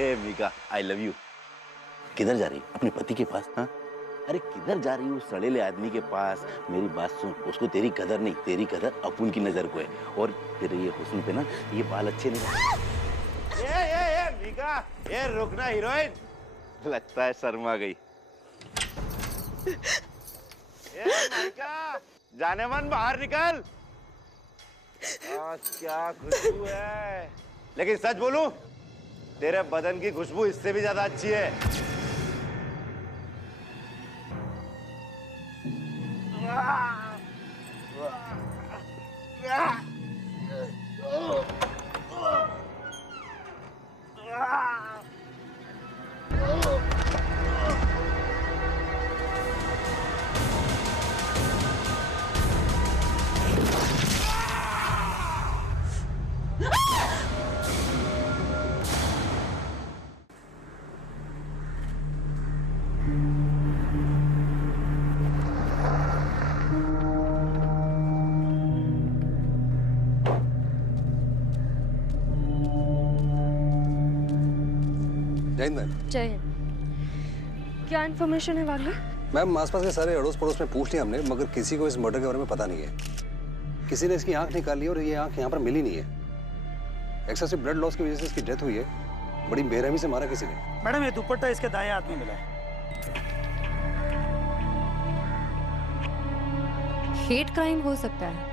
A Mika, I love you. किधर जा रही है? अपने पति के पास? हाँ, अरे किधर जा रही हूँ सड़ेले आदमी के पास? मेरी बात सुन, उसको तेरी कदर नहीं, तेरी कदर अपुन की नजर को है। और तेरे ये हुस्न पे ना ये बाल अच्छे नहीं। ये मीका, ये रुकना हीरोइन। लगता है शर्मा गई। ये मीका, जाने मन बाहर निकल। आज क्या खुशबू है, लेकिन सच बोलूं तेरे बदन की खुशबू इससे भी ज्यादा अच्छी है। जय हिंद। क्या इन्फॉर्मेशन है वागले? मैम आसपास के सारे अड़ोस पड़ोस में पूछ लिया हमने, मगर किसी को इस मर्डर के बारे में पता नहीं है। किसी ने इसकी आंख निकाल ली और ये आंख यहाँ पर मिली नहीं है। एक्सेसिव ब्लड लॉस की वजह से इसकी डेथ हुई है। बड़ी बेरहमी से मारा किसी ने। मैडम ये दुपट्टा इसके दाएं हाथ में मिला है। हेट क्राइम हो सकता है।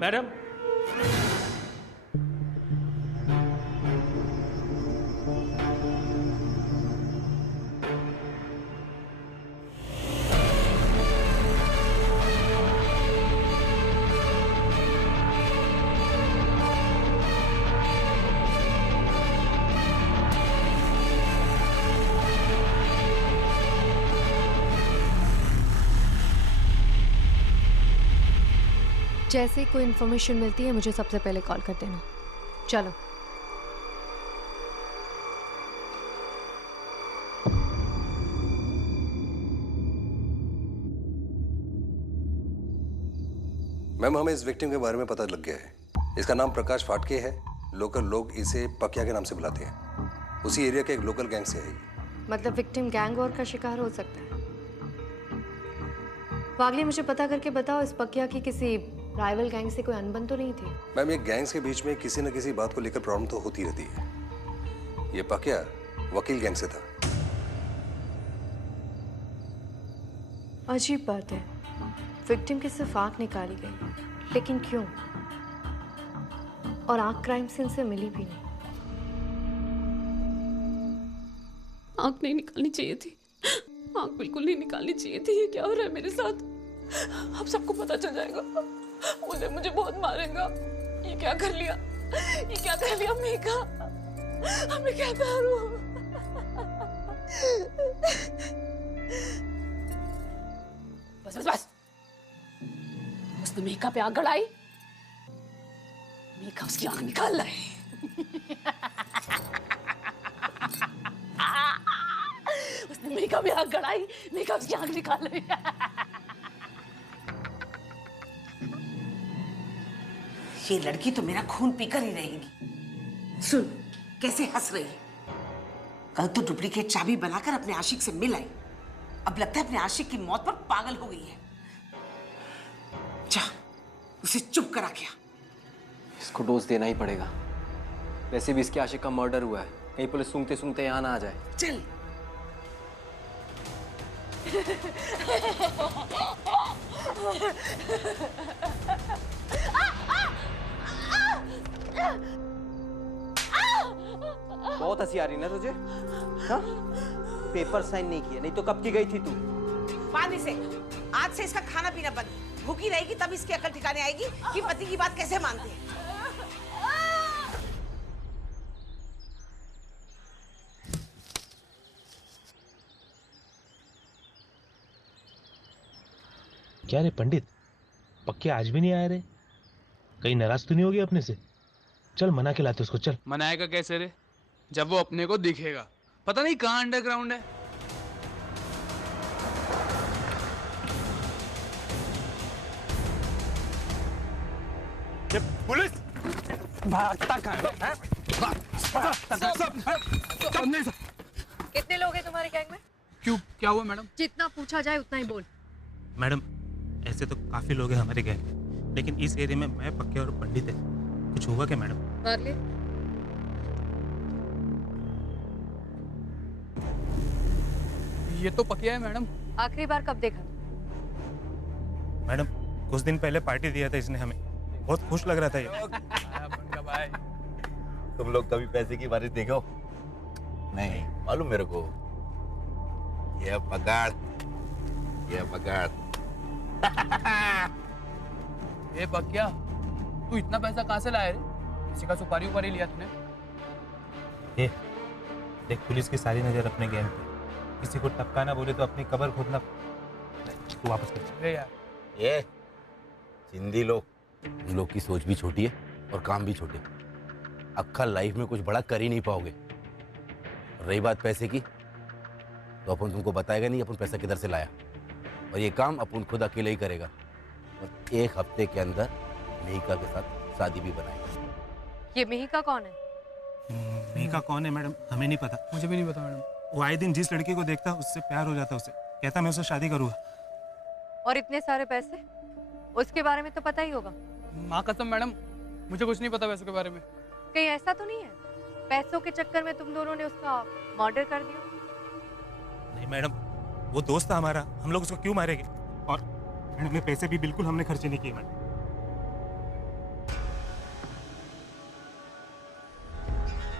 मैडम जैसे ही कोई इन्फॉर्मेशन मिलती है मुझे सबसे पहले कॉल कर देना। चलो। मैम हमें इस विक्टिम के बारे में पता लग गया है। इसका नाम प्रकाश फाटके है। लोकल लोग इसे पकिया के नाम से बुलाते हैं। उसी एरिया के एक लोकल गैंग से है ये। मतलब विक्टिम गैंग वॉर का शिकार हो सकता है। वागले मुझे पता करके बताओ, इस पकिया की किसी राइवल गैंग से कोई अनबन तो नहीं थी? मैम ये गैंग्स के बीच में किसी न किसी बात को लेकर प्रॉब्लम तो होती रहती है। ये पकिया वकील गैंग से था। अजीब बात है, विक्टिम की सिर्फ आंख निकाली गई, लेकिन क्यों? और आंख क्राइम सीन से मिली भी नहीं। आंख नहीं निकालनी चाहिए थी, आंख बिल्कुल नहीं निकालनी चाहिए थी। ये क्या हो रहा है मेरे साथ? अब सबको पता चल जाएगा, मुझे बहुत मारेगा। ये क्या कर लिया, ये क्या कर लिया मीका? मैं क्या करूं? बस बस बस। उसने मीका पे आग गड़ाई, मीका उसकी आंख निकाल रहा है। उसने मीका पे आग गड़ाई, मीका उसकी आंख निकाल रही है। ये लड़की तो मेरा खून पीकर ही रहेगी। सुन कैसे हंस रही है। कल तो डुप्लीकेट चाबी बनाकर अपने आशिक से मिल आई, अब लगता है अपने आशिक की मौत पर पागल हो गई है। जा उसे चुप करा क्या। इसको डोज देना ही पड़ेगा। वैसे भी इसके आशिक का मर्डर हुआ है, कहीं पुलिस सूंघते सूंघते यहाँ ना आ जाए। चल। बहुत हंसी आ रही ना तुझे? हाँ? पेपर साइन नहीं किया, नहीं तो कब की गई थी तू? पानी से आज से इसका खाना पीना बंद। भूखी रहेगी तब इसकी अकल ठिकाने आएगी कि पति की बात कैसे मानते हैं। क्या रे पंडित, पक्के आज भी नहीं आए रे? कहीं नाराज तो नहीं हो गया अपने से? चल मना के लाते उसको, चल। मनाएगा कैसे रे, जब वो अपने को दिखेगा? पता नहीं कहाँ अंडरग्राउंड है। पुलिस भागता कहाँ है? कितने लोग हैं तुम्हारे गैंग में? क्यों, क्या हुआ मैडम? जितना पूछा जाए उतना ही बोल। मैडम, ऐसे तो काफी लोग हैं हमारे गैंग, लेकिन इस एरिया में मैं, पक्के और पंडित है। कुछ होगा क्या मैडम? वागले, ये तो पकिया है मैडम। आखिरी बार कब देखा? मैडम, कुछ दिन पहले पार्टी दिया था इसने हमें, बहुत खुश लग रहा था ये। भाई तुम लोग कभी पैसे की बारिश देखो? नहीं मालूम मेरे को। ये पगाड़, ये पगाड़। ए पकिया, तू इतना पैसा कहाँ से लाया रे? किसी का सुपारी उपारी लिया तूने? ए, देख पुलिस की सारी नजर अपने गैंग पे, किसी को टपकाना बोले तो अपनी कबर खोदना। तू वापस कर। अरे यार, ये चिंदी लोग, उन लोग की सोच भी छोटी है और काम भी छोटे। अक्खा लाइफ में कुछ बड़ा कर ही नहीं पाओगे। रही बात पैसे की, तो अपन तुमको बताएगा नहीं अपन पैसा किधर से लाया, और ये काम अपन खुद अकेले ही करेगा। और 1 हफ्ते के अंदर मेहिका के साथ शादी भी बनाएगा। ये मेहिका कौन है? मेहिका कौन है मैडम? हमें नहीं पता। मुझे भी नहीं पता मैडम। वो आए दिन जिस लड़की को देखता उससे प्यार हो जाता, उसे कहता मैं उससे शादी करूंगा। और इतने सारे पैसे, उसके बारे में तो पता ही होगा। माँ कसम मैडम, मुझे कुछ नहीं पता पैसों के बारे में। कहीं ऐसा तो नहीं है पैसों के चक्कर में तुम दोनों ने उसका मर्डर कर दिया? नहीं मैडम, वो दोस्त था हमारा, हम लोग उसको क्यों मारेंगे? और मैडम, पैसे भी बिल्कुल हमने खर्चे नहीं किए मैडम।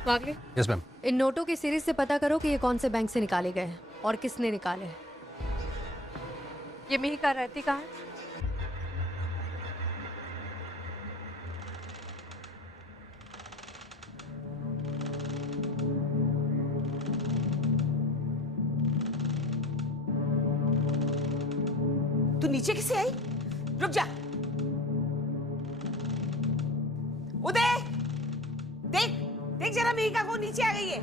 वागले, यस मैम। इन नोटों की सीरीज से पता करो कि ये कौन से बैंक से निकाले गए हैं और किसने निकाले हैं। ये मेहिका रहती कहाँ है? तू नीचे किसे आई? रुक जा। उदय, देख देख जरा मेहिका को नीचे आ गई है।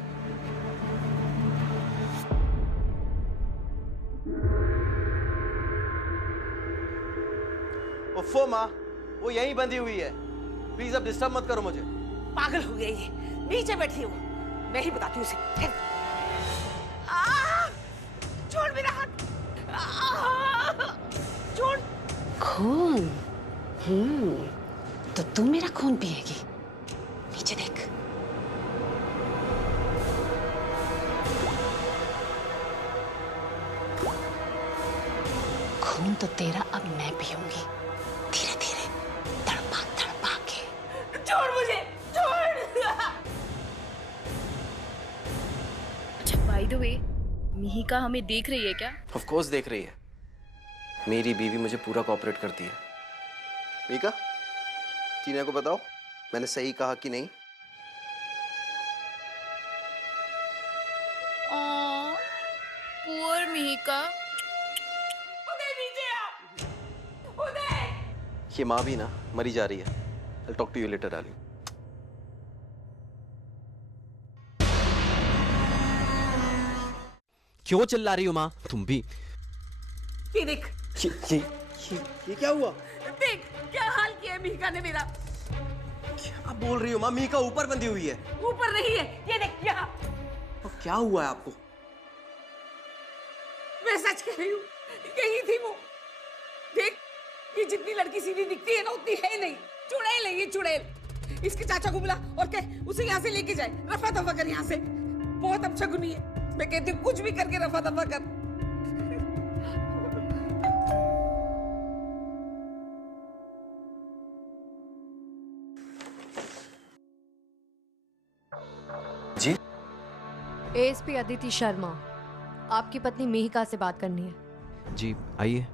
उफ़ो माँ, वो यहीं बंधी हुई है। प्लीज अब डिस्टर्ब मत करो मुझे। पागल हो गया ये, नीचे बैठी हूँ, मैं ही बताती हूँ उसे। छोड़ मेरा हाथ, छोड़। खून, तो तू मेरा खून पिएगी? नीचे देख। खून तो तेरा अब मैं पीऊंगी, धीरे धीरे, तड़पा तड़पा के। छोड़ मुझे, छोड़। अच्छा, बाय द वे, मेहिका हमें देख रही है क्या? ऑफ कोर्स देख रही है। मेरी बीवी मुझे पूरा कोऑपरेट करती है। मेहिका, टीना को बताओ मैंने सही कहा कि नहीं? पुअर मेहिका। ये माँ भी ना मरी जा रही है। I'll talk to you later, darling. क्यों चिल्ला रही हो माँ? तुम भी। ये देख, ये क्या हुआ? देख क्या हाल किया है मेहिका ने मेरा। क्या बोल रही हो माँ? मेहिका ऊपर बंधी हुई है। ऊपर नहीं है, ये देख यहाँ। तो क्या हुआ है आपको? मैं सच कह रही हूँ, यही थी वो। देख, ये जितनी लड़की सीधी दिखती है ना उतनी है नहीं। चुड़ैल है ये, चुड़ैल। इसके चाचा को बुला और कह उसे यहाँ से लेके जाए, रफा दफा कर यहाँ से। बहुत अच्छा गुनी है, मैं कहती हूँ कुछ भी करके रफा दफा कर। जी? एएसपी अदिति शर्मा, आपकी पत्नी मिहिका से बात करनी है। जी आइए।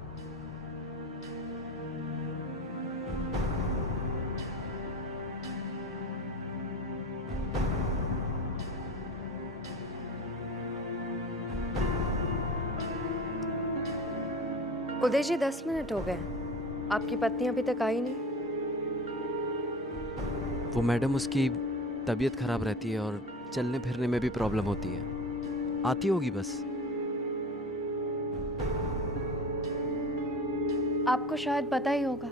उदय जी 10 मिनट हो गए, आपकी पत्नी अभी तक आई नहीं। वो मैडम उसकी तबीयत खराब रहती है और चलने फिरने में भी प्रॉब्लम होती है, आती होगी बस। आपको शायद पता ही होगा,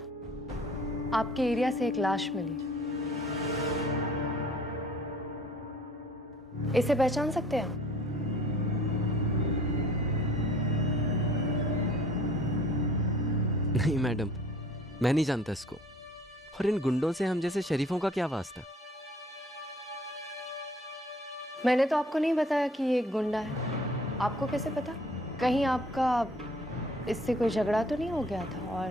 आपके एरिया से एक लाश मिली। इसे पहचान सकते हैं? नहीं मैडम, मैं नहीं जानता इसको। और इन गुंडों से हम जैसे शरीफों का क्या वास्ता? मैंने तो आपको नहीं बताया कि ये एक गुंडा है। आपको कैसे पता? कहीं आपका इससे कोई झगड़ा तो नहीं हो गया था? और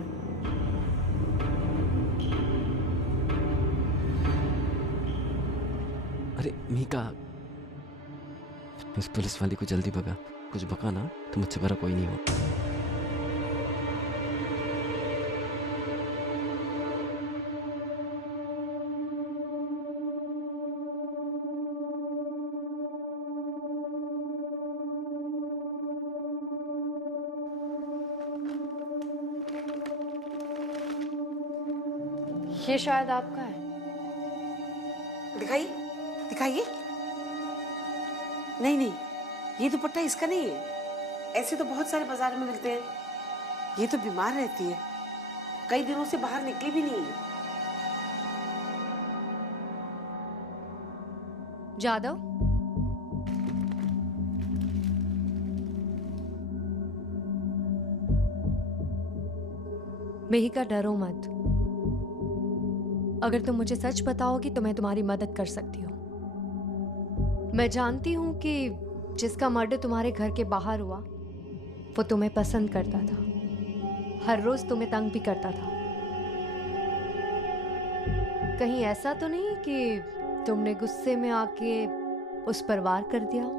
अरे मीका, इस पुलिस वाली को जल्दी भगा। कुछ बका ना तो मुझसे बड़ा कोई नहीं हो। ये शायद आपका है। दिखाइए, दिखाइए। नहीं नहीं, ये दुपट्टा इसका नहीं है। ऐसे तो बहुत सारे बाजार में मिलते हैं। ये तो बीमार रहती है, कई दिनों से बाहर निकली भी नहीं है। जादव, मिहिका डरो मत। अगर तुम मुझे सच बताओगी तो मैं तुम्हारी मदद कर सकती हूँ। मैं जानती हूँ कि जिसका मर्डर तुम्हारे घर के बाहर हुआ वो तुम्हें पसंद करता था, हर रोज तुम्हें तंग भी करता था। कहीं ऐसा तो नहीं कि तुमने गुस्से में आके उस पर वार कर दिया?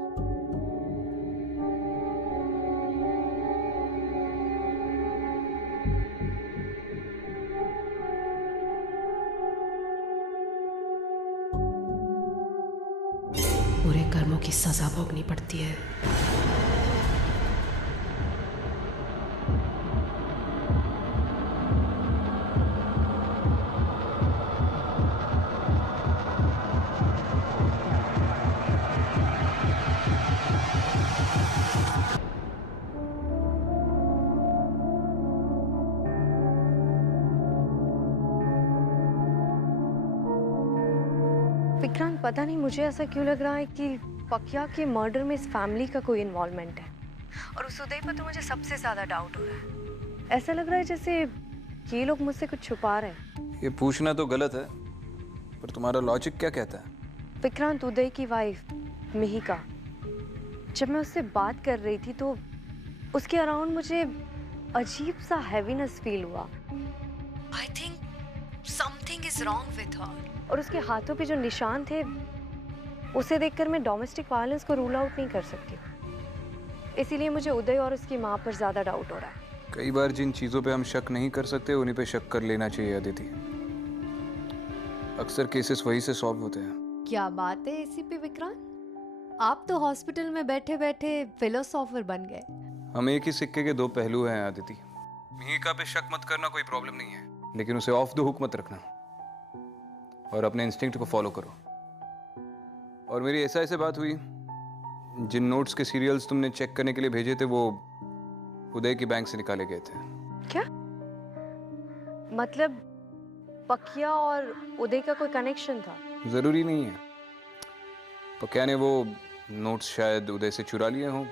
बुरे कर्मों की सजा भोगनी पड़ती है। विक्रांत, पता नहीं मुझे ऐसा क्यों लग रहा है कि पकिया के मर्डर में इस फैमिली का कोई इन्वॉल्वमेंट है। और उस उदय पर तो मुझे सबसे ज्यादा डाउट हो रहा है। ऐसा लग रहा है जैसे ये लोग मुझसे कुछ छुपा रहे हैं। ये पूछना तो गलत है, पर तुम्हारा लॉजिक क्या कहता है? विक्रांत, उदय की वाइफ मिहिका, जब मैं उससे बात कर रही थी तो उसके अराउंड मुझे अजीब सा हैवीनेस फील हुआ। I think something is wrong with her. और उसके हाथों पे जो निशान थे उसे देखकर मैं डोमेस्टिक वायलेंस को रूल आउट नहीं कर सकती। इसीलिए मुझे उदय और उसकी माँ पर ज्यादा डाउट हो रहा है। कई बार जिन चीजों पे हम शक नहीं कर सकते उन्हीं पे शक कर लेना चाहिए अदिति। अक्सर केसेस वही से सॉल्व होते हैं। क्या बात है इसी पे विक्रांत, आप तो हॉस्पिटल में बैठे बैठे फिलोसोफर बन गए। हम एक ही सिक्के के दो पहलू हैं अदिति। मिहिका पे शक मत करना, कोई प्रॉब्लम नहीं है, लेकिन उसे ऑफ द हुक मत रखना और अपने इंस्टिंक्ट को फॉलो करो। और मेरी ऐसा ऐसे बात हुई, जिन नोट्स के सीरियल्स तुमने चेक करने के लिए भेजे थे वो उदय की बैंक से निकाले गए थे। क्या मतलब पकिया और उदय का कोई कनेक्शन था? जरूरी नहीं है। पकिया ने वो नोट्स शायद उदय से चुरा लिए हों।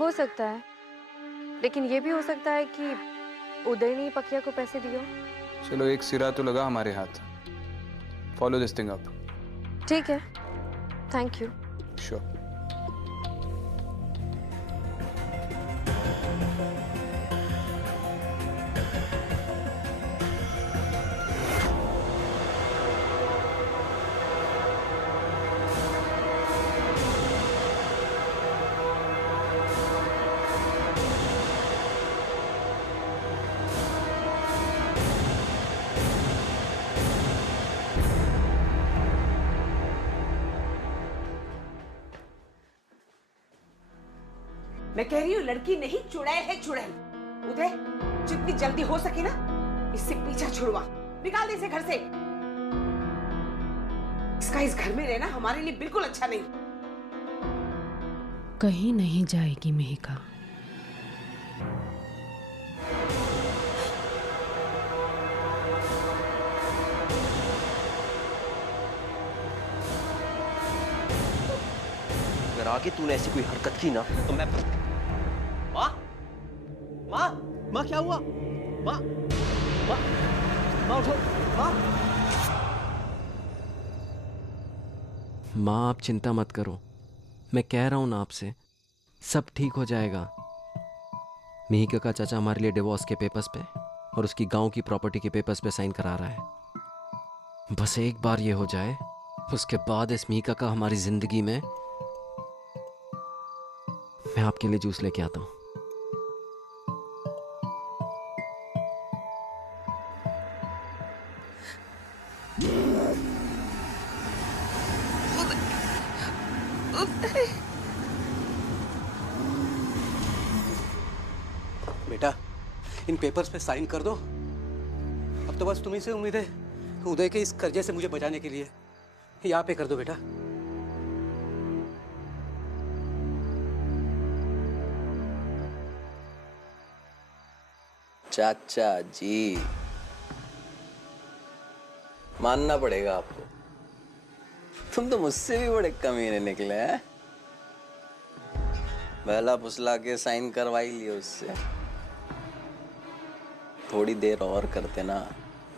हो सकता है, लेकिन ये भी हो सकता है कि उदय ने पकिया को पैसे दिए। चलो एक सिरा तो लगा हमारे हाथ। Follow this thing up. ठीक है, थैंक यू। श्योर। मैं कह रही हूँ लड़की नहीं, चुड़ैल है चुड़ैल। उदय, जितनी जल्दी हो सके ना इससे पीछा छुड़वा, निकाल दे इसे घर से। इसका इस घर में रहना हमारे लिए बिल्कुल अच्छा नहीं। कहीं नहीं जाएगी मिहिका। अगर आगे तूने ऐसी कोई हरकत की ना तो मैं... माँ, माँ, माँ क्या हुआ? माँ, माँ, माँ उठो, माँ। माँ आप चिंता मत करो, मैं कह रहा हूं ना आपसे, सब ठीक हो जाएगा। मिहिका का चाचा हमारे लिए डिवोर्स के पेपर्स पे और उसकी गांव की प्रॉपर्टी के पेपर्स पे साइन करा रहा है। बस एक बार ये हो जाए, उसके बाद इस मिहिका का हमारी जिंदगी में... मैं आपके लिए जूस लेके आता हूं। बेटा, इन पेपर्स पे साइन कर दो। अब तो बस तुम्ही से उम्मीद है उदय के इस कर्जे से मुझे बचाने के लिए। यहाँ पे कर दो बेटा। चाचा जी, मानना पड़ेगा आपको, तुम तो मुझसे भी बड़े कमीने निकले हैं। बहला फुसला के साइन करवाई लिए उससे। थोड़ी देर और करते ना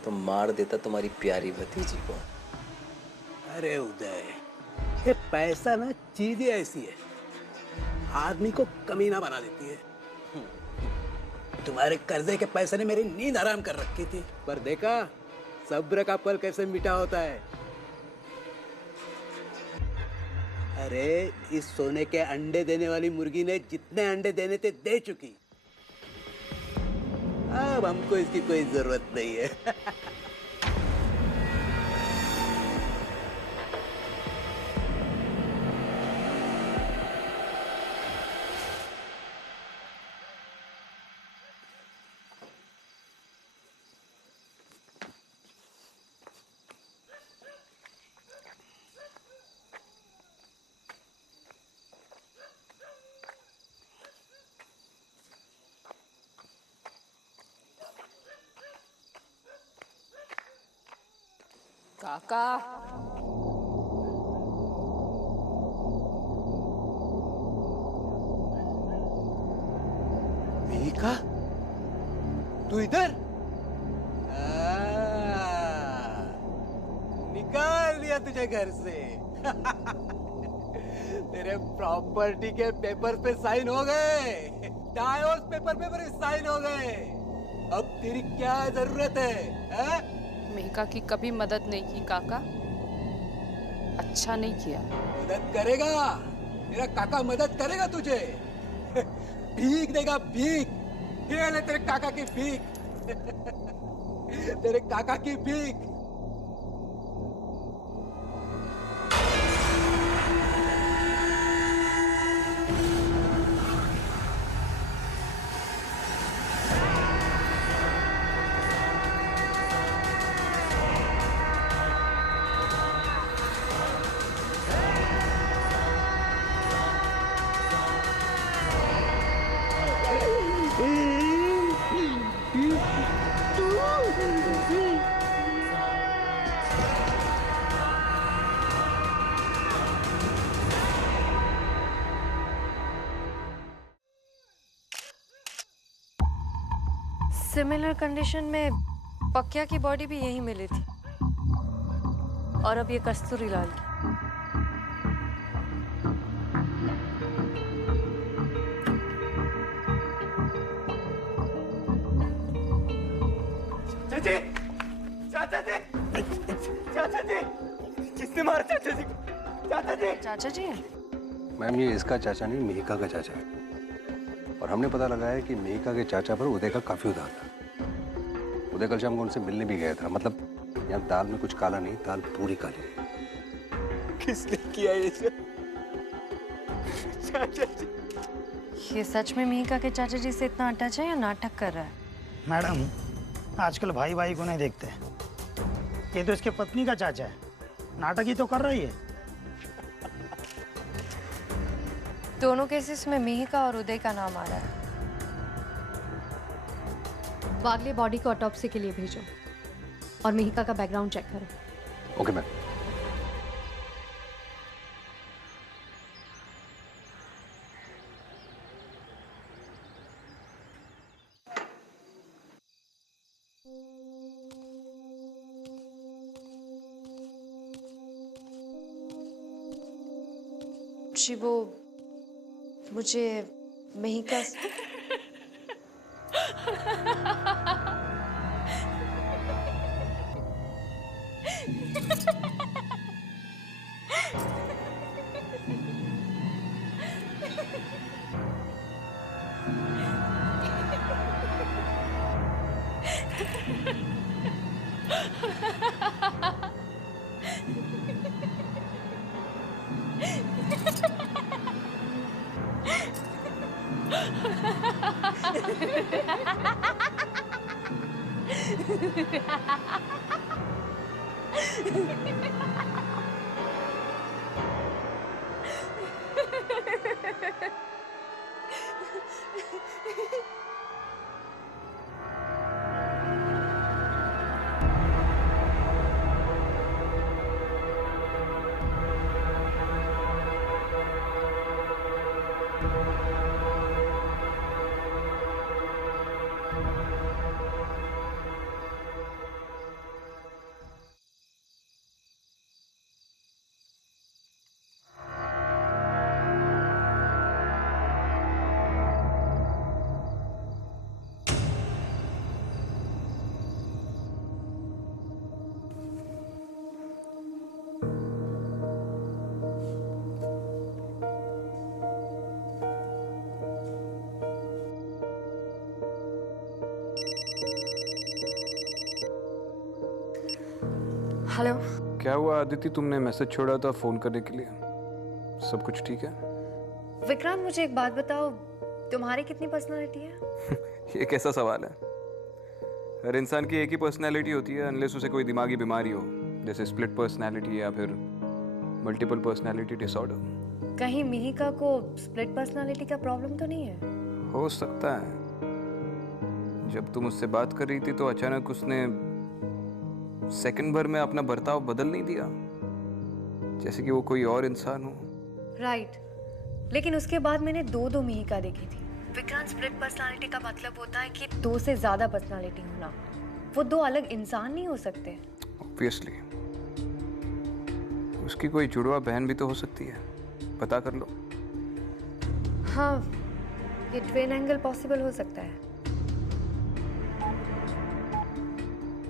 तो मार देता तुम्हारी प्यारी भतीजी को। अरे उदय, ये पैसा ना चीज ऐसी है, आदमी को कमीना बना देती है। तुम्हारे कर्जे के पैसे ने मेरी नींद हराम कर रखी थी, पर देखा सब्र का फल कैसे मीठा होता है। अरे इस सोने के अंडे देने वाली मुर्गी ने जितने अंडे देने थे दे चुकी। अब हमको इसकी कोई जरूरत नहीं है। काका, मिहिका, तू इधर? निकाल दिया तुझे घर से। तेरे प्रॉपर्टी के पेपर पे साइन हो गए, डाइवोर्स पेपर पे मेरे साइन हो गए। अब तेरी क्या जरूरत है? मिहिका की कभी मदद नहीं की काका, अच्छा नहीं किया। मदद करेगा, मेरा काका मदद करेगा तुझे। भीख देगा, भीख। ये ले तेरे काका की भीख। तेरे काका की भीख। सिमिलर कंडीशन में पक्या की बॉडी भी यहीं मिली थी। और अब ये कस्तूरी लाल की। चाचा जी, चाचा जी, किसने मारा चाचा जी को? चाचा जी, चाचा जी मैम ये इसका चाचा नहीं, मिहिका का चाचा है। और हमने पता लगाया कि मिहिका के चाचा पर उदय का काफी उदार था। उदय कल शाम को उनसे मिलने भी गया था। मतलब यहाँ दाल में कुछ काला नहीं, दाल पूरी काली है। किसने किया ये सब? चाचा जी, ये सच में मिहिका के चाचा जी से इतना अटैच है या नाटक कर रहा है? मैडम, आजकल भाई भाई को नहीं देखते। ये तो इसके पत्नी का चाचा है, नाटक ही तो कर रही है। दोनों केसेस में मिहिका और उदय का नाम आ रहा है। वागले बॉडी को ऑटोप्सी के लिए भेजो और मिहिका का बैकग्राउंड चेक करो। Okay ma'am. जी वो मुझे मिहिका हेलो। क्या हुआ आदिति, तुमने मैसेज छोड़ा था फोन करने के लिए? सब कुछ ठीक है? विक्रांत मुझे एक बात बताओ, तुम्हारी कितनी पर्सनालिटी है? ये कैसा सवाल है? हर इंसान की एक ही पर्सनालिटी होती है अनलेस उसे कोई दिमागी बीमारी हो, जैसे स्प्लिट पर्सनालिटी या फिर मल्टीपल पर्सनालिटी डिसऑर्डर। कहीं मिहिका को स्प्लिट पर्सनालिटी का प्रॉब्लम तो नहीं है? हो सकता है। जब तुम उससे बात कर रही थी तो अचानक उसने सेकंड भर में अपना बर्ताव बदल नहीं दिया, जैसे कि वो कोई और इंसान हो। राइट, लेकिन उसके बाद मैंने दो मिहिका देखी थी। विक्रांत, स्प्लिट पर्सनालिटी का मतलब होता है कि दो से ज्यादा पर्सनालिटी होना। वो दो अलग इंसान नहीं हो सकते। ऑब्वियसली उसकी कोई जुड़वा बहन भी तो हो सकती है, पता कर लो। हाँ, ये ट्विन एंगल पॉसिबल हो सकता है।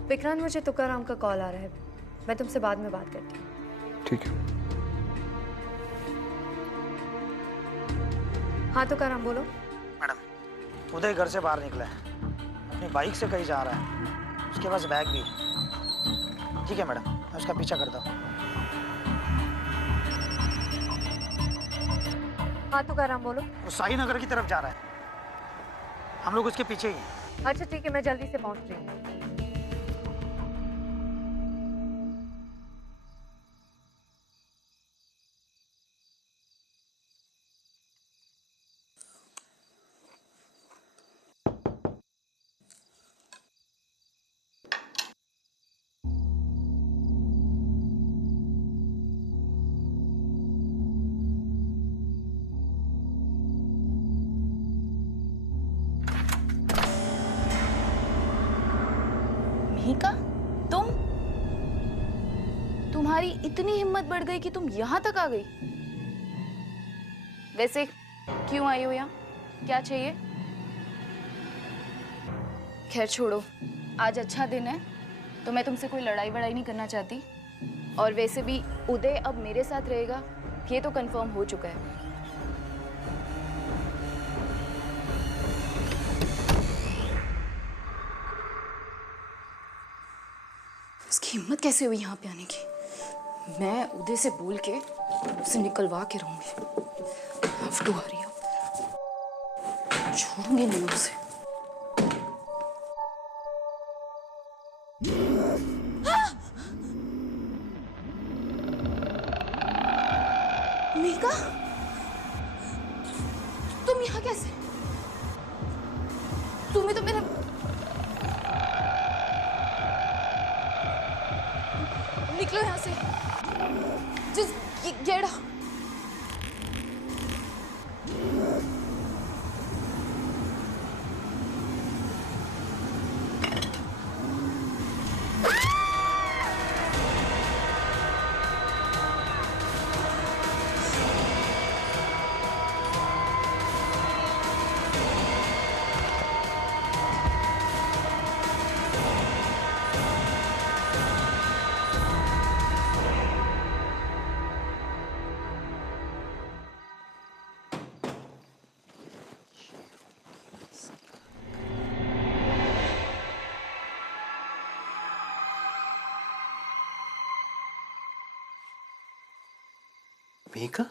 विक्रांत, मुझे तुकाराम का कॉल आ रहा है, मैं तुमसे बाद में बात करती हूँ। ठीक है। हाँ तुकाराम, बोलो। मैडम, उदय घर से बाहर निकला है, अपनी बाइक से कहीं जा रहा है, उसके पास बैग भी है। ठीक है मैडम, मैं उसका पीछा करता हूँ। हाँ तुकाराम, बोलो। वो शाही नगर की तरफ जा रहा है, हम लोग उसके पीछे ही हैं। अच्छा ठीक है, मैं जल्दी से पहुँच रही हूँ। मिहिका, तुम्हारी इतनी हिम्मत बढ़ गई कि तुम यहाँ तक आ गई? वैसे क्यों आई हो यहाँ? क्या चाहिए? खैर छोड़ो, आज अच्छा दिन है तो मैं तुमसे कोई लड़ाई वड़ाई नहीं करना चाहती। और वैसे भी उदय अब मेरे साथ रहेगा, ये तो कंफर्म हो चुका है। इसकी हिम्मत कैसे हुई यहाँ पे आने की? मैं उदय से बोल के उसे निकलवा के रहूंगी। हफ्तू आ रही है, छोड़ूंगी नहीं उसे। मीका, तुम यहाँ कैसे? तुम्हें तो मेरा निकलो यहाँ से। Just get out. Mika?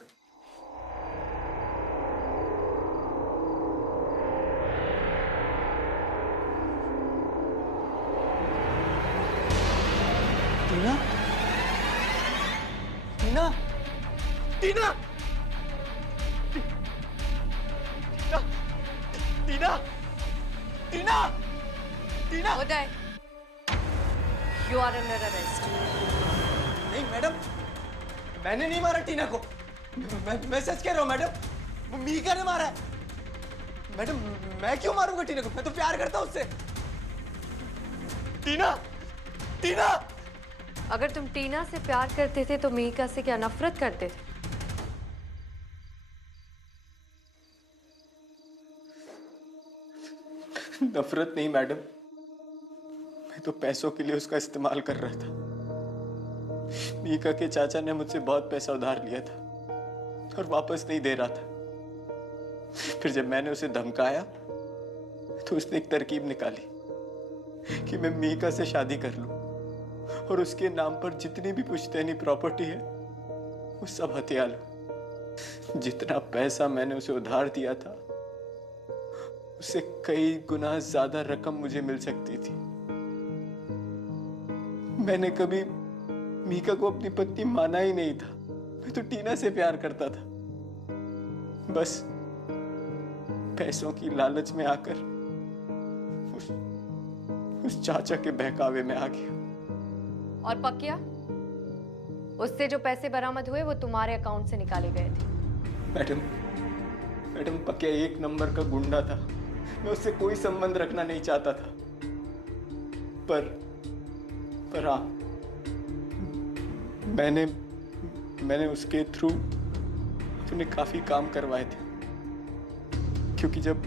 Tina? Tina? Tina? Tina? Tina? Tina? Uday, you are under arrest. नहीं मैडम, मैंने नहीं मारा टीना को। मैं सच कह रहा हूँ मैडम, वो मीका ने मारा है। मैडम मैं क्यों मारूंगा टीना को? मैं तो प्यार करता हूँ उससे। टीना, टीना! अगर तुम टीना से प्यार करते थे तो मीका से क्या नफरत करते थे? नफरत नहीं मैडम, मैं तो पैसों के लिए उसका इस्तेमाल कर रहा था। मीका के चाचा ने मुझसे बहुत पैसा उधार लिया था और वापस नहीं दे रहा था। फिर जब मैंने उसे धमकाया तो उसने एक तरकीब निकाली कि मैं मीका से शादी कर लूं और उसके नाम पर जितनी भी पुश्तैनी प्रॉपर्टी है वो सब हथिया लूं। जितना पैसा मैंने उसे उधार दिया था उससे कई गुना ज्यादा रकम मुझे मिल सकती थी। मैंने कभी मीका को अपनी पत्नी माना ही नहीं था। मैं तो टीना से प्यार करता था। बस पैसों की लालच में आकर उस चाचा के बहकावे में आ गया। और पक्या, उससे जो पैसे बरामद हुए वो तुम्हारे अकाउंट से निकाले गए थे। मैडम पक्या एक नंबर का गुंडा था। मैं उससे कोई संबंध रखना नहीं चाहता था, पर हाँ, मैंने उसके थ्रू अपने काफी काम करवाए थे। क्योंकि जब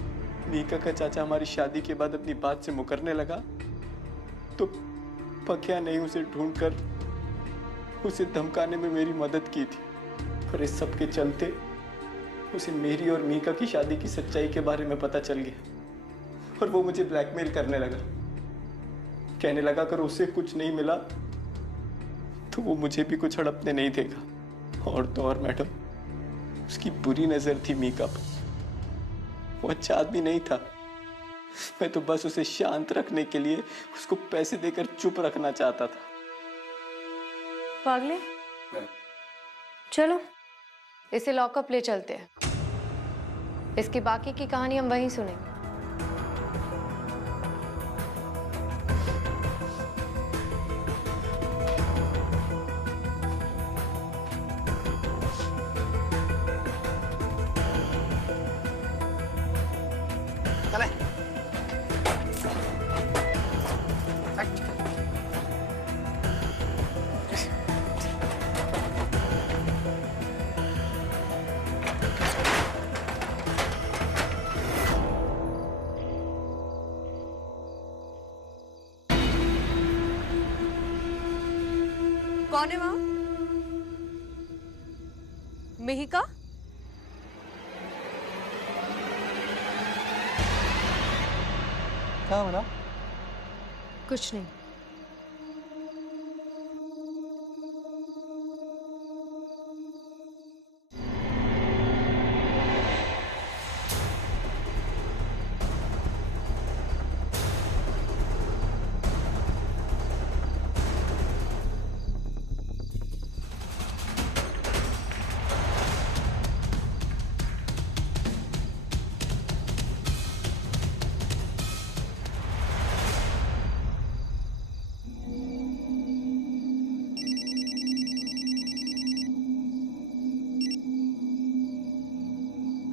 मीका का चाचा हमारी शादी के बाद अपनी बात से मुकरने लगा तो पक्या ने उसे ढूंढकर उसे धमकाने में मेरी मदद की थी। और इस सब के चलते उसे मेरी और मीका की शादी की सच्चाई के बारे में पता चल गया और वो मुझे ब्लैकमेल करने लगा। कहने लगा अगर उसे कुछ नहीं मिला तो वो मुझे भी कुछ हड़पने नहीं देगा। और तो और मैडम, उसकी बुरी नजर थी मीका पर। वो अच्छा आदमी नहीं था। मैं तो बस उसे शांत रखने के लिए उसको पैसे देकर चुप रखना चाहता था। पागले, चलो इसे लॉकअप ले चलते हैं। इसकी बाकी की कहानी हम वहीं सुनेंगे। कौन है वहां? मिहिका? क्या मैडम? कुछ नहीं।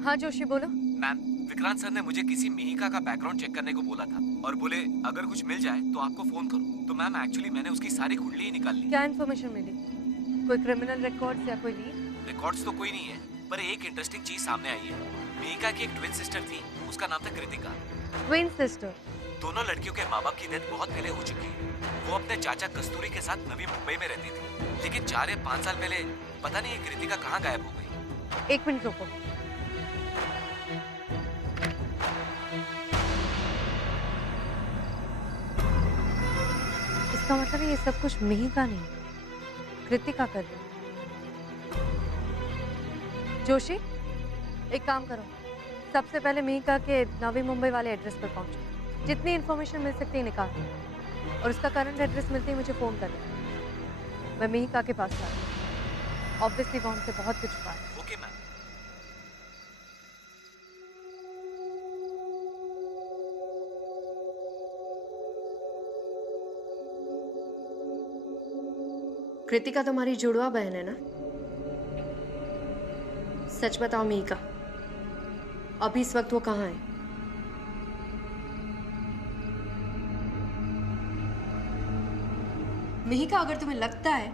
हाँ जोशी बोलो। मैम, विक्रांत सर ने मुझे किसी मिहिका का बैकग्राउंड चेक करने को बोला था और बोले अगर कुछ मिल जाए तो आपको फोन करो। तो मैम एक्चुअली मैंने उसकी सारी कुंडली ही निकाल ली। क्या इन्फॉर्मेशन मिली? कोई क्रिमिनल रिकॉर्ड्स या कोई लीड? रिकॉर्ड्स तो कोई नहीं है, पर एक इंटरेस्टिंग चीज सामने आई है। मिहिका की एक ट्विन सिस्टर थी, उसका नाम था कृतिका। Twin sister? दोनों लड़कियों के माँ बाप की डेथ बहुत पहले हो चुकी है। वो अपने चाचा कस्तूरी के साथ नवी मुंबई में रहती थी, लेकिन 4 या 5 साल पहले पता नहीं ये कृतिका कहाँ गायब हो गई। 1 मिनट रुको। इसका मतलब ये सब कुछ मिहिका नहीं, कृतिका कर रही है। जोशी, एक काम करो, सबसे पहले मिहिका के नवी मुंबई वाले एड्रेस पर पहुंचो। जितनी इन्फॉर्मेशन मिल सकती है निकालो, और उसका करंट एड्रेस मिलते ही मुझे फोन कर देना। मैं मिहिका के पास जा रही हूँ। ऑब्वियसली वो हमसे बहुत कुछ छुपा है। Okay ma'am. कृतिका तुम्हारी जुड़वा बहन है ना? सच बताओ मिहिका, अभी इस वक्त वो कहाँ है? मिहिका, अगर तुम्हें लगता है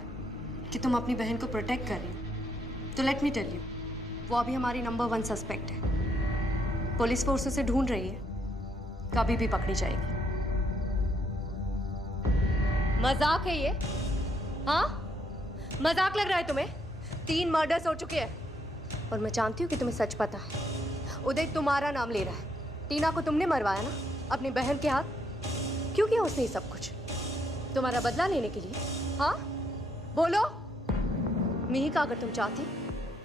कि तुम अपनी बहन को प्रोटेक्ट कर रही हो तो लेट मी टेल यू, वो अभी हमारी नंबर 1 सस्पेक्ट है। पुलिस फोर्स उसे ढूंढ रही है, कभी भी पकड़ी जाएगी। मजाक है ये? हाँ, मजाक लग रहा है तुम्हें? 3 मर्डर्स हो चुके हैं और मैं जानती हूँ कि तुम्हें सच पता है। उदय तुम्हारा नाम ले रहा है। टीना को तुमने मरवाया ना अपनी बहन के हाथ? क्यों किया उसने ये सब कुछ? तुम्हारा बदला लेने के लिए? हाँ बोलो। मिहिका, अगर तुम चाहती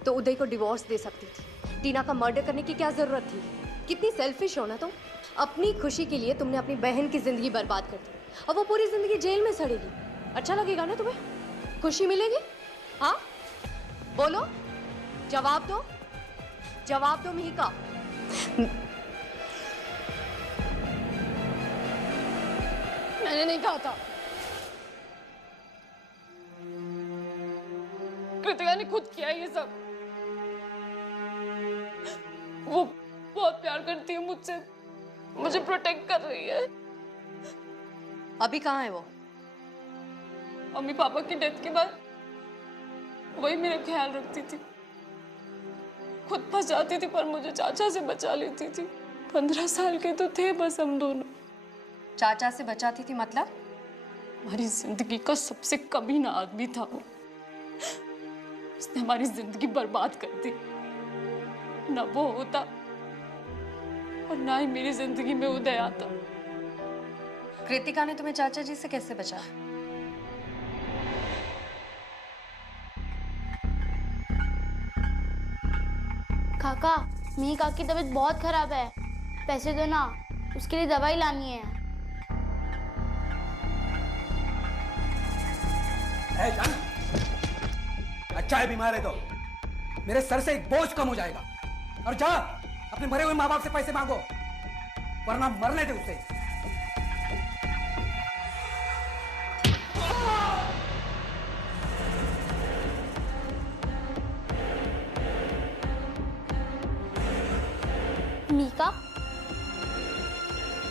तो उदय को डिवोर्स दे सकती थी। टीना का मर्डर करने की क्या जरूरत थी? कितनी सेल्फिश हो ना तुम। अपनी खुशी के लिए तुमने अपनी बहन की जिंदगी बर्बाद कर दी और वो पूरी जिंदगी जेल में सड़ेगी। अच्छा लगेगा ना तुम्हें? खुशी मिलेगी? हाँ बोलो, जवाब दो, जवाब दो मिहिका। मैंने नहीं कहा था, कृतिका ने खुद किया ये सब। वो बहुत प्यार करती है मुझसे, मुझे प्रोटेक्ट कर रही है। अभी कहाँ है वो? मम्मी पापा की डेथ के बाद वही मेरा ख्याल रखती थी। खुद फंस जाती थी पर मुझे चाचा से बचा लेती थी। 15 साल के तो थे बस हम दोनों। चाचा से बचाती थी मतलब? हमारी जिंदगी का सबसे कमीना आदमी था वो। उसने हमारी जिंदगी बर्बाद कर दी। ना वो होता और ना ही मेरी जिंदगी में उदय आता। कृतिका ने तुम्हें चाचा जी से कैसे बचाया? काका, मिहिका की तबीयत बहुत खराब है, पैसे दो ना, उसके लिए दवाई लानी है। जान, अच्छा है बीमार है तो मेरे सर से एक बोझ कम हो जाएगा। और जा अपने मरे हुए माँ बाप से पैसे मांगो, वरना मरने दे उसे। मिहिका,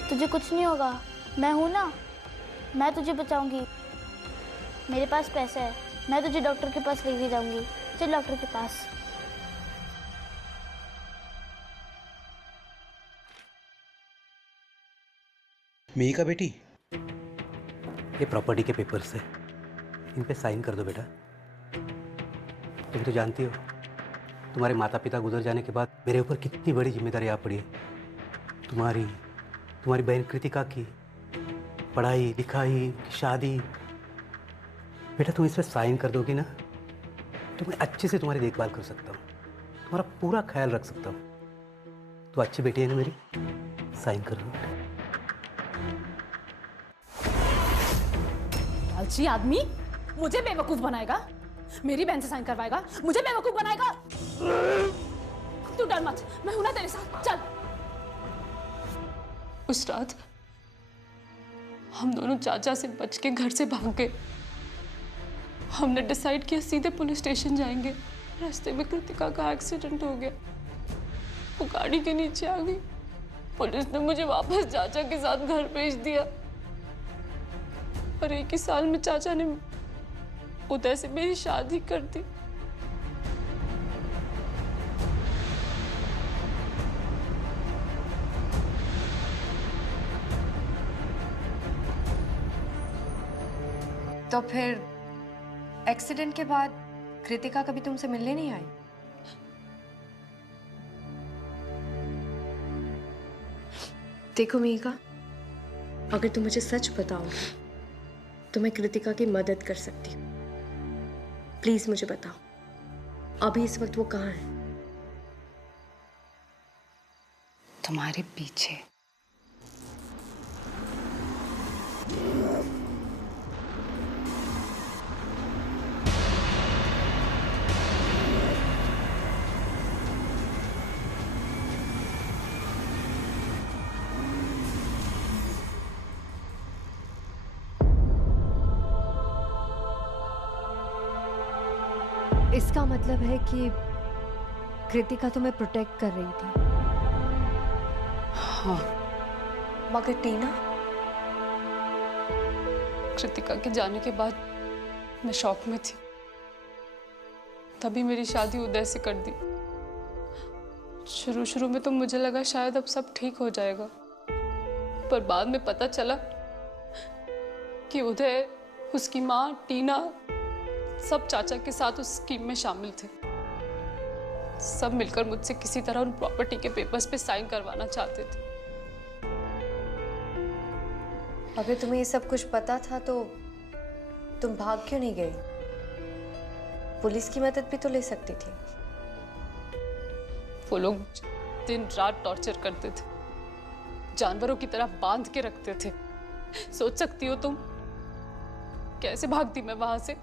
तुझे कुछ नहीं होगा, मैं हूं ना, मैं तुझे बचाऊंगी। मेरे पास पैसा है, मैं तुझे डॉक्टर के पास लेके जाऊंगी। चल डॉक्टर के पास। मिहिका बेटी, ये प्रॉपर्टी के पेपर्स है, इन पे साइन कर दो बेटा। तुम तो जानती हो तुम्हारे माता पिता गुजर जाने के बाद मेरे ऊपर कितनी बड़ी जिम्मेदारी आ पड़ी है। तुम्हारी बहन कृतिका की पढ़ाई लिखाई, शादी। बेटा तुम इस पर साइन कर दोगी ना तो मैं अच्छे से तुम्हारी देखभाल कर सकता हूँ, तुम्हारा पूरा ख्याल रख सकता हूँ। तो अच्छी बेटी है ना मेरी, साइन कर दो। लालची आदमी मुझे बेवकूफ बनाएगा, मेरी बहन से साइन करवाएगा, मुझे बेवकूफ बनाएगा। तू डर मत, मैं हूं ना तेरे साथ, चल। उस रात हम दोनों चाचा से बच के घर से भाग गए। हमने डिसाइड किया सीधे पुलिस स्टेशन जाएंगे। रास्ते में कृतिका का एक्सीडेंट हो गया, वो गाड़ी के नीचे आ गई। पुलिस ने मुझे वापस चाचा के साथ घर भेज दिया और 1 ही साल में चाचा ने उदय से मेरी शादी कर दी। तो फिर एक्सीडेंट के बाद कृतिका कभी तुमसे मिलने नहीं आई? देखो मिहिका, अगर तुम मुझे सच बताओगे तो मैं कृतिका की मदद कर सकती हूँ। प्लीज मुझे बताओ अभी इस वक्त वो कहाँ है? तुम्हारे पीछे। इसका मतलब है कि कृतिका तुम्हें प्रोटेक्ट कर रही थी। हाँ। मगर टीना? कृतिका के जाने के बाद मैं शॉक में थी, तभी मेरी शादी उदय से कर दी। शुरू में तो मुझे लगा शायद अब सब ठीक हो जाएगा, पर बाद में पता चला कि उदय, उसकी माँ टीना, सब चाचा के साथ उस स्कीम में शामिल थे। सब मिलकर मुझसे किसी तरह उन प्रॉपर्टी के पेपर्स पे साइन करवाना चाहते थे। अगर तुम्हें ये सब कुछ पता था तो तुम भाग क्यों नहीं गई? पुलिस की मदद भी तो ले सकती थी। वो लोग दिन रात टॉर्चर करते थे, जानवरों की तरह बांध के रखते थे। सोच सकती हो तुम कैसे भागती मैं वहां से?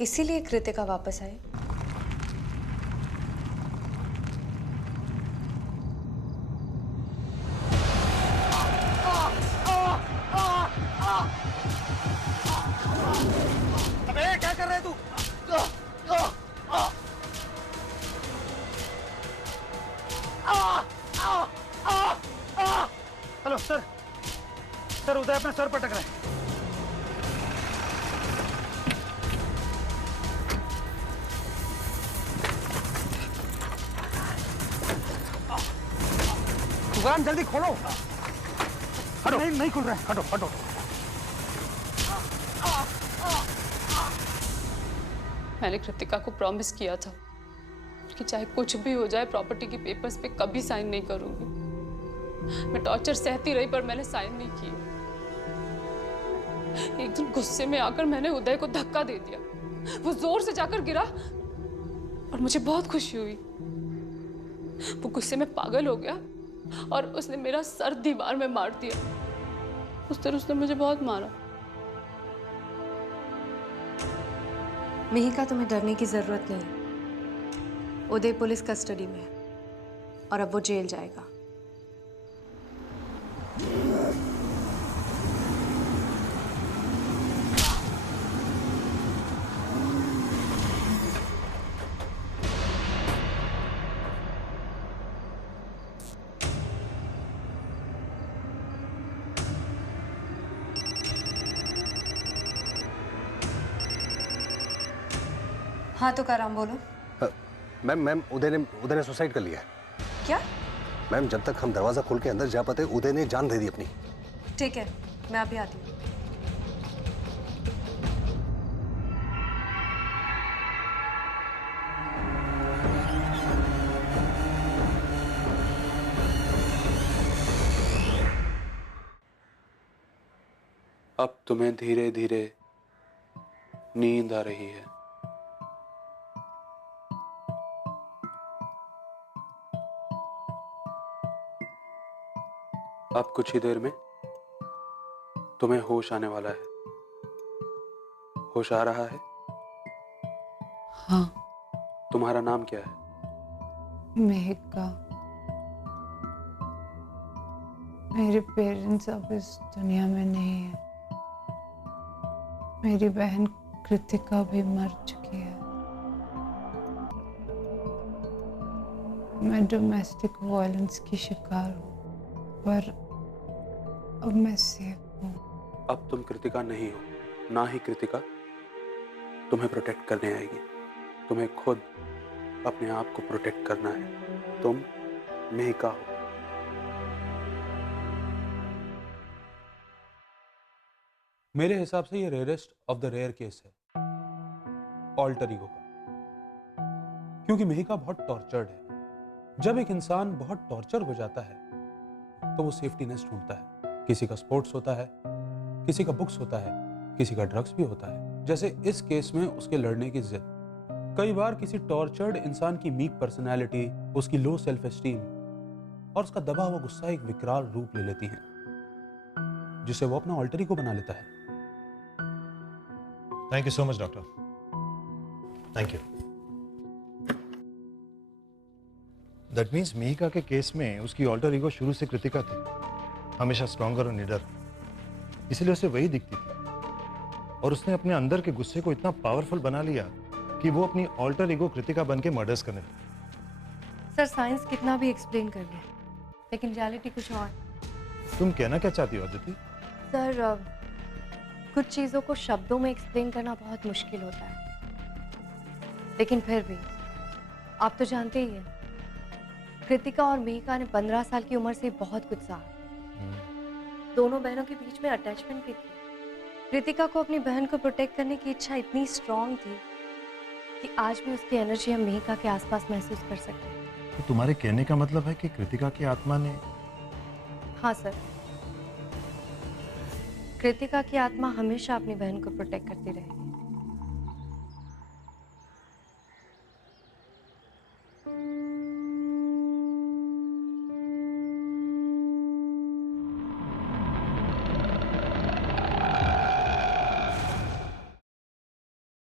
इसीलिए कृतिका वापस आई। अबे क्या कर रहे तू? हेलो सर, सर उदय अपना सर पटक रहे हैं। दुकान जल्दी खोलो। हटो। नहीं खुल रहा है, हटो हटो। मैंने कृतिका को प्रॉमिस किया था कि चाहे कुछ भी हो जाए प्रॉपर्टी के पेपर्स पे कभी साइन नहीं करूंगी। मैं टॉर्चर सहती रही पर मैंने साइन नहीं किए। एक दिन गुस्से में आकर मैंने उदय को धक्का दे दिया। वो जोर से जाकर गिरा और मुझे बहुत खुशी हुई। वो गुस्से में पागल हो गया और उसने मेरा सर दीवार में मार दिया। उस तरह उसने मुझे बहुत मारा। मिहिका, तुम्हें डरने की जरूरत नहीं। उदय पुलिस कस्टडी में है और अब वो जेल जाएगा। हाँ तो कराम बोलो। मैम उदय ने सुसाइड कर लिया है। क्या? मैम जब तक हम दरवाजा खोल के अंदर जा पाते उदय ने जान दे दी अपनी। ठीक है, मैं अभी आती हूँ। अब तुम्हें धीरे धीरे नींद आ रही है। अब कुछ ही देर में तुम्हें होश आने वाला है। होश आ रहा है? हाँ। तुम्हारा नाम क्या है? मेहिका। मेरे पेरेंट्स अब इस दुनिया में नहीं है। मेरी बहन कृतिका भी मर चुकी है। मैं डोमेस्टिक वायलेंस की शिकार हूँ, पर अब मैं सेफ हूँ। अब तुम कृतिका नहीं हो, ना ही कृतिका तुम्हें प्रोटेक्ट करने आएगी। तुम्हें खुद अपने आप को प्रोटेक्ट करना है। तुम मेहिका हो। मेरे हिसाब से ये rarest of the rare case है ऑल्टर ईगो का, क्योंकि मेहिका बहुत टॉर्चर्ड है। जब एक इंसान बहुत टॉर्चर हो जाता है तो वो सेफ्टी नेस्ट ढूंढता है। किसी का स्पोर्ट्स होता है, किसी का बुक्स होता है, किसी का ड्रग्स भी होता है। जैसे इस केस में उसके लड़ने की जिद। कई बार किसी टॉर्चर्ड इंसान की वीक पर्सनैलिटी, उसकी लो सेल्फ एस्टीम और उसका दबा हुआ गुस्सा एक विकराल रूप ले लेती है, जिसे वो अपना ऑल्टर ईगो बना लेता है। Thank you so much doctor. Thank you. That means Mehika के केस में उसकी ऑल्टर ईगो शुरू से कृतिका थी, हमेशा स्ट्रॉन्गर और निडर, इसलिए उसे वही दिखती थी। और उसने अपने अंदर के गुस्से को इतना पावरफुल बना लिया कि वो अपनी ऑल्टर ईगो कृतिका बन के मर्डर्स करने लगी। सर साइंस कितना भी एक्सप्लेन कर ले, लेकिन रियलिटी कुछ और। तुम कहना क्या चाहती हो अदिति? सर कुछ चीज़ों को शब्दों में एक्सप्लेन करना बहुत मुश्किल होता है, लेकिन फिर भी आप तो जानते ही हैं, कृतिका और मेहिका ने 15 साल की उम्र से बहुत कुछ सहा। दोनों बहनों के बीच में अटैचमेंट भी थी। कृतिका को अपनी बहन को प्रोटेक्ट करने की इच्छा इतनी स्ट्रांग थी कि आज भी उसकी एनर्जी हम मेहिका के आसपास महसूस कर सकते हैं। तो तुम्हारे कहने का मतलब है कि कृतिका की आत्मा ने? हाँ सर, कृतिका की आत्मा हमेशा अपनी बहन को प्रोटेक्ट करती रहेगी।